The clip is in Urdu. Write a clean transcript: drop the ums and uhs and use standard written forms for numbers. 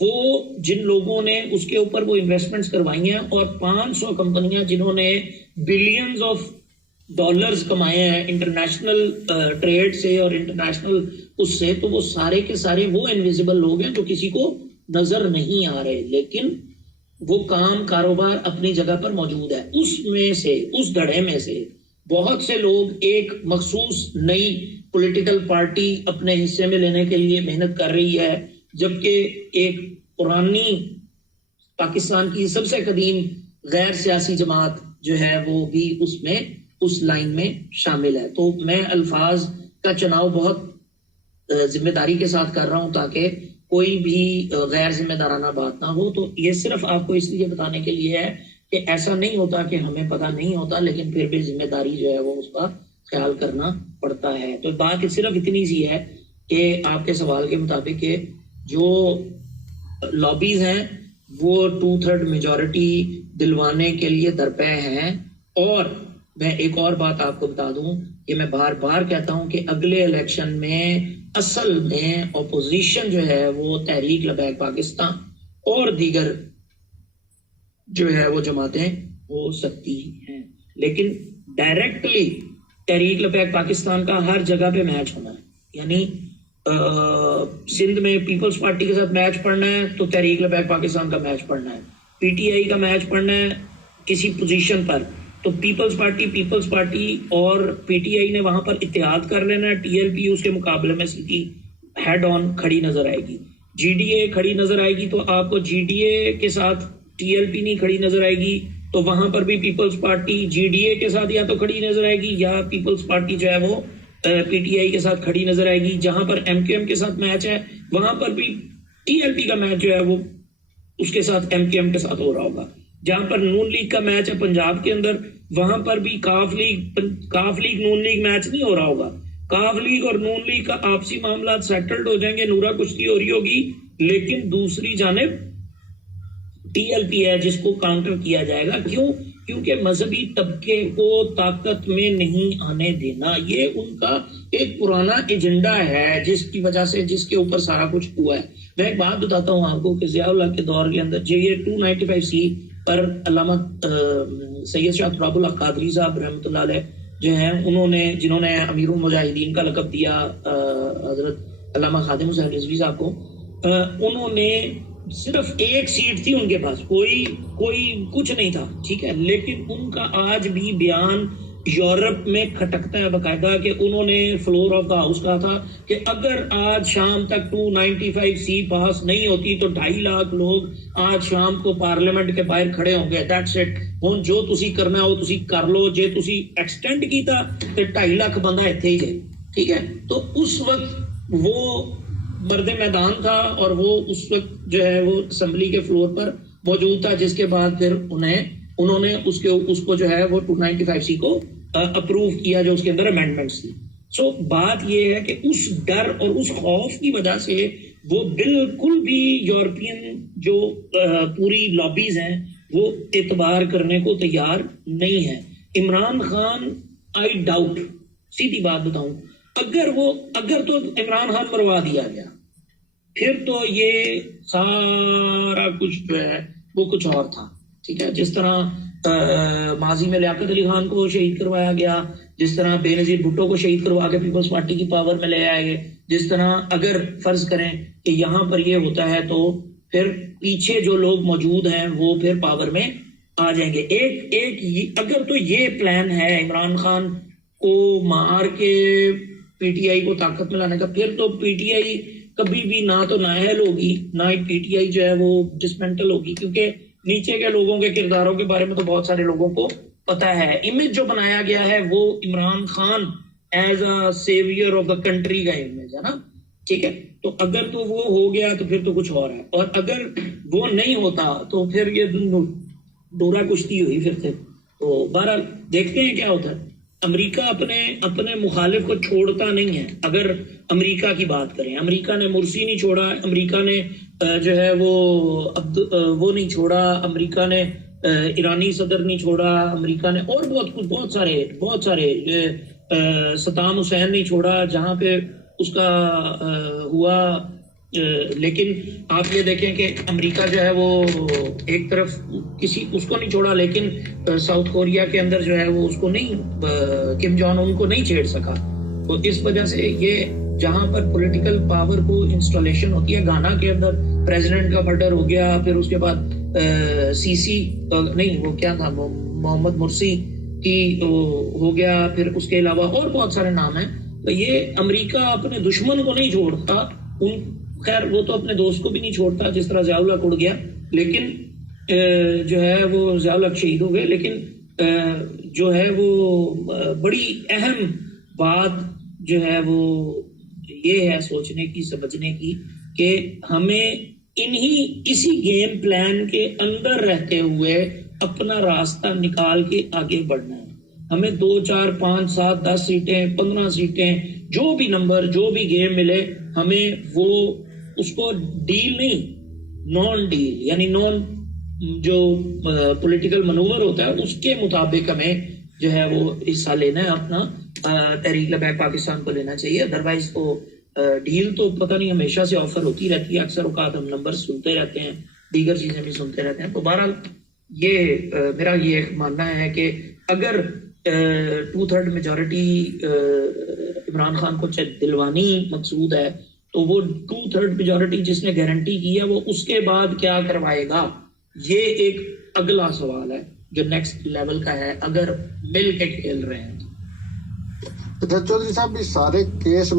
وہ جن لوگوں نے اس کے اوپر وہ انویسٹمنٹس کروائی ہیں، اور 500 کمپنیاں جنہوں نے بلینز آف ڈالرز کمائے ہیں انٹرنیشنل ٹریڈ سے اور انٹرنیشنل اس سے، تو وہ سارے کے سارے وہ انویزیبل لوگ ہیں جو کسی کو نظر نہیں آ رہے، لیکن وہ کاروبار اپنی جگہ پر موجود ہے۔ اس میں سے، اس دھڑے میں سے بہت سے لوگ ایک مخصوص نئی پولیٹیکل پارٹی اپنے حصے میں لینے کے لیے محنت کر رہی ہے، جبکہ ایک پرانی پاکستان کی سب سے قدیم غیر سیاسی جماعت جو ہے وہ بھی اس لائن میں شامل ہے۔ تو میں الفاظ کا چناؤ بہت ذمہ داری کے ساتھ کر رہا ہوں تاکہ کوئی بھی غیر ذمہ دارانہ بات نہ ہو۔ تو یہ صرف آپ کو اس لیے بتانے کے لیے ہے کہ ایسا نہیں ہوتا کہ ہمیں پتہ نہیں ہوتا، لیکن پھر بھی ذمہ داری جو ہے وہ اس کا خیال کرنا پڑتا ہے۔ تو بات صرف اتنی سی ہے کہ آپ کے سوال کے مطابق کہ جو لابیز ہیں وہ 2/3 میجورٹی دلوانے کے لیے درپے ہیں۔ اور میں ایک اور بات آپ کو بتا دوں کہ میں بار بار کہتا ہوں کہ اگلے الیکشن میں اصل میں اپوزیشن جو ہے وہ تحریک لبیک پاکستان اور دیگر جو ہے وہ جماعتیں ہو سکتی ہیں، لیکن ڈائریکٹلی تحریک لبیک پاکستان کا ہر جگہ پہ میچ ہونا ہے۔ یعنی سندھ میں پیپلز پارٹی کے ساتھ میچ پڑنا ہے تو تحریک لبیک پاکستان کا میچ پڑنا ہے، پی ٹی آئی کا میچ پڑنا ہے کسی پوزیشن پر تو پیپلز پارٹی اور پی ٹی آئی نے وہاں پر اتحاد کر لینا ہے، ٹی ایل پی اس کے مقابلے میں سیدھی ہیڈ آن کھڑی نظر آئے گی، جی ڈی اے کھڑی نظر آئے گی، تو آپ کو جی ڈی اے کے ساتھ ٹی ایل پی نہیں کھڑی نظر آئے گی تو وہاں پر بھی Peoples Party G D A کے ساتھ یا تو کھڑی نظر آئے گی یا پیپلز پارٹی جو ہے وہ پی ٹی آئی کے ساتھ کھڑی نظر آئے گی۔ جہاں پر ایم کیو ایم کے ساتھ میچ ہے وہاں پر بھی ٹی ایل پی کا میچ جو ہے وہ اس کے ساتھ ایم کیو ایم کے ساتھ ہو رہا ہوگا۔ جہاں پر نون لیگ کا میچ ہے پنجاب کے اندر وہاں پر بھی کاف لیگ نون لیگ میچ نہیں ہو رہا ہوگا، کاف لیگ اور نون لیگ کا آپسی معاملات سیٹلڈ ہو جائیں گے، نورا کشتی ہو رہی ہوگی، لیکن دوسری جانب ٹی ایل پی ہے جس کو کاؤنٹر کیا جائے گا۔ کیوں؟ کیونکہ مذہبی طبقے کو طاقت میں نہیں آنے دینا، یہ ان کا ایک پرانا ایجنڈا ہے جس کی وجہ سے جس کے اوپر سارا کچھ ہوا ہے۔ میں ایک بات بتاتا ہوں آپ کو کہ ضیاء اللہ کے دور کے اندر جو یہ 295C پر علامہ سید شاہ تراب اللہ قادری صاحب رحمۃ اللہ علیہ جو ہیں جنہوں نے امیر المجاہدین کا لقب دیا حضرت علامہ خادم حسین رضوی صاحب کو، انہوں نے صرف ایک سیٹ تھی ان کے پاس، کوئی کچھ نہیں تھا، ٹھیک ہے، لیکن ان کا آج بھی بیان یورپ میں کھٹکتا ہے باقاعدہ کہ انہوں نے فلور آف دا ہاؤس کہا تھا کہ اگر آج شام تک 295C پاس نہیں ہوتی تو 2.5 لاکھ لوگ آج شام کو پارلیمنٹ کے باہر کھڑے ہوں گے، دیٹس اٹ، ہن جو تسی کرنا ہے وہ تسی کر لو، جے تسی ایکسٹینڈ کیتا تے 2.5 لاکھ بندہ ایتھے ہی ہے، ٹھیک ہے۔ تو اس وقت وہ مرد میدان تھا اور وہ اس وقت جو ہے وہ اسمبلی کے فلور پر موجود تھا، جس کے بعد پھر انہوں نے اس کو جو ہے وہ 295C کو اپروو کیا جو اس کے اندر امینڈمنٹس تھی۔ سو بات یہ ہے کہ اس ڈر اور اس خوف کی وجہ سے وہ بالکل بھی یورپین جو پوری لابیز ہیں وہ اعتبار کرنے کو تیار نہیں ہے۔ عمران خان آئی ڈاؤٹ، سیدھی بات بتاؤں، اگر تو عمران خان مروا دیا گیا پھر تو یہ سارا کچھ جو ہے وہ کچھ اور تھا، ٹھیک ہے۔ جس طرح ماضی میں لیاقت علی خان کو شہید کروایا گیا، جس طرح بے نظیر بھٹو کو شہید کروا کے پیپلز پارٹی کی پاور میں لے آئے گئے، جس طرح اگر فرض کریں کہ یہاں پر یہ ہوتا ہے تو پھر پیچھے جو لوگ موجود ہیں وہ پھر پاور میں آ جائیں گے۔ اگر تو یہ پلان ہے عمران خان کو مار کے پی ٹی آئی کو طاقت میں لانے کا، پھر تو پی ٹی آئی کبھی بھی نہ تو نااہل ہوگی نہ ہی پی ٹی آئی جو ہے وہ ڈسمنٹل ہوگی، کیونکہ نیچے کے لوگوں کے کرداروں کے بارے میں تو بہت سارے لوگوں کو پتا ہے۔ امیج جو بنایا گیا ہے وہ Imran Khan as a severe of the country کا امیج ہے نا، ٹھیک ہے۔ تو اگر تو وہ ہو گیا تو پھر تو کچھ اور ہے، اور اگر وہ نہیں ہوتا تو پھر یہ ڈورا کشتی ہوئی پھر سے۔ تو بہرحال دیکھتے ہیں کیا ہوتا ہے۔ امریکہ اپنے مخالف کو چھوڑتا نہیں ہے۔ اگر امریکہ کی بات کریں، امریکہ نے مرسی نہیں چھوڑا، امریکہ نے جو ہے وہ نہیں چھوڑا، امریکہ نے ایرانی صدر نہیں چھوڑا، امریکہ نے اور بہت سارے صدام حسین نہیں چھوڑا، جہاں پہ اس کا ہوا لیکن آپ یہ دیکھیں کہ امریکہ جو ہے وہ ایک طرف کسی اس کو نہیں چھوڑا، لیکن ساؤتھ کوریا کے اندر جو ہے وہ اس کو نہیں، کم جان ان کو نہیں چھیڑ سکا. تو اس وجہ سے یہ جہاں پر پولیٹیکل پاور کو انسٹالیشن ہوتی ہے، گانا کے اندر پریزیڈنٹ کا مرڈر ہو گیا، پھر اس کے بعد سی سی نہیں وہ کیا تھا محمد مرسی کی ہو گیا، پھر اس کے علاوہ اور بہت سارے نام ہیں. تو یہ امریکہ اپنے دشمن کو نہیں چھوڑتا، خیر وہ تو اپنے دوست کو بھی نہیں چھوڑتا، جس طرح ضیاء الحق اڑ گیا، لیکن جو ہے وہ ضیاء الحق شہید ہو گئے. لیکن جو ہے وہ بڑی اہم بات جو ہے وہ یہ ہے سوچنے کی، سمجھنے کی، کہ ہمیں اسی گیم پلان کے اندر رہتے ہوئے اپنا راستہ نکال کے آگے بڑھنا ہے. ہمیں 2 4 5 7 10 سیٹیں 15 سیٹیں جو بھی نمبر جو بھی گیم ملے، ہمیں وہ اس کو ڈیل نہیں، نان ڈیل یعنی نان جو پولیٹیکل منور ہوتا ہے اس کے مطابق ہمیں جو ہے وہ حصہ لینا ہے، اپنا تحریک لبیک پاکستان کو لینا چاہیے. ادروائز تو ڈیل تو پتہ نہیں ہمیشہ سے آفر ہوتی رہتی ہے، اکثر اوقات ہم نمبر سنتے رہتے ہیں، دیگر چیزیں بھی سنتے رہتے ہیں. تو بہرحال یہ میرا یہ ماننا ہے کہ اگر 2/3 میجورٹی عمران خان کو دلوانی مقصود ہے، تو وہ 2/3 میجورٹی جس نے گارنٹی کی ہے وہ اس کے بعد کیا کروائے گا، یہ ایک اگلا سوال ہے جو نیکسٹ لیول کا ہے، اگر مل کے کھیل رہے ہیں. چودھری صاحب، اس سارے کیس